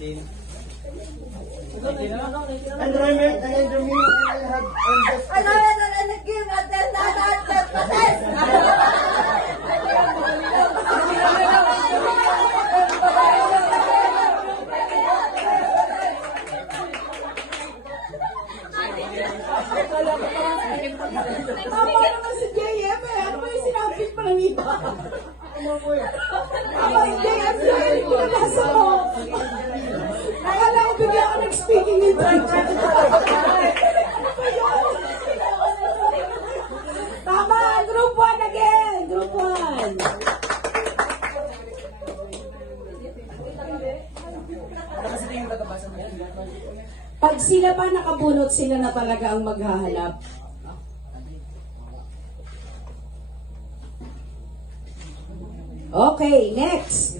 Enjoyment and enjoyment I have on this. I know and give Tama naman si JM eh. Ano ba yung sinapit pa ng iba? Tama si JM dahil pinalasa mo. Nakala ko bigyan ako nag-speaking nito. Ano ba yun? Tama, group 1 again. Group 1. Pag sila pa nakabunot, sila na talaga ang maghahalap. Okay, next.